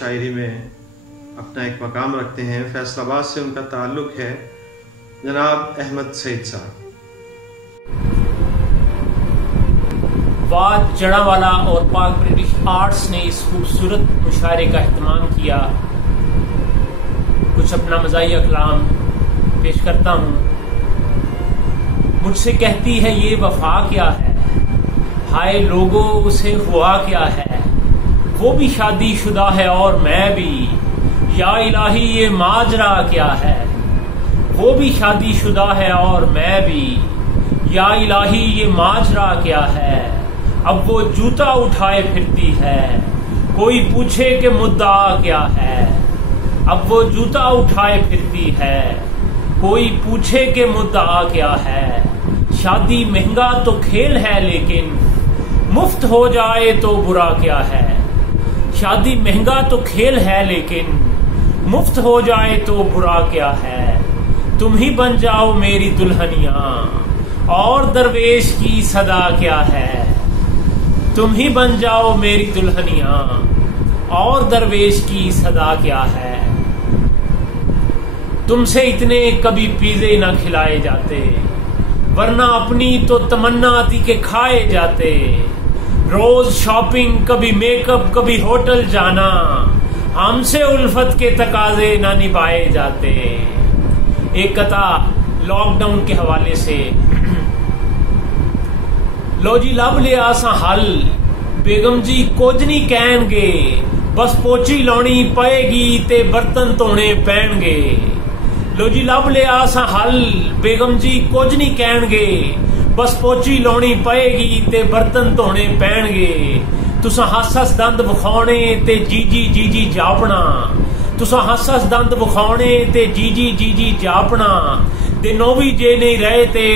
शायरी में अपना एक मकाम रखते हैं। फैसलाबाद से उनका ताल्लुक़ है। जनाब अहमद सईद साहब। वाद जड़ावाला और पाक ब्रिटिश आर्ट्स ने इस खूबसूरत मुशायरे का एहतमाम किया। कुछ अपना मज़ाहिया कलाम पेश करता हूँ। मुझसे कहती है ये वफा क्या है, हाय लोगों उसे हुआ क्या है। वो भी शादीशुदा है और मैं भी, या इलाही ये माजरा क्या है। वो भी शादीशुदा है और मैं भी, या इलाही ये माजरा क्या है। अब वो जूता उठाए फिरती है, कोई पूछे कि मुद्दा क्या है। अब वो जूता उठाए फिरती है, कोई पूछे कि मुद्दा क्या है। शादी महंगा तो खेल है लेकिन मुफ्त हो जाए तो बुरा क्या है। शादी महंगा तो खेल है लेकिन मुफ्त हो जाए तो बुरा क्या है। तुम ही बन जाओ मेरी दुल्हनिया और दरवेश की सदा क्या है। तुम ही बन जाओ मेरी दुल्हनिया और दरवेश की सदा क्या है। तुमसे इतने कभी पिज़्ज़े ना खिलाए जाते, वरना अपनी तो तमन्ना थी के खाए जाते। रोज शॉपिंग, कभी मेकअप, कभी होटल जाना, हमसे उल्फत के तकाजे ना निभाए जाते। एक कथा लॉकडाउन के हवाले से। लो जी लब ले आसा हल, बेगम जी कुछ नहीं कहणगे, बस पोची लाउनी पएगी ते बर्तन धोने पैणगे। लो जी लब ले आसा हल, बेगम जी कुछ नहीं कहणगे, बस पोची लाउनी पएगी ते बर्तन धोने पैणगे। तुसा हस हस दंद विखाने ते जीजी जीजी जापना, तुसा हस हस दंद विखाने ते जीजी जीजी जापना। ते नौवी जे नहीं रहे ते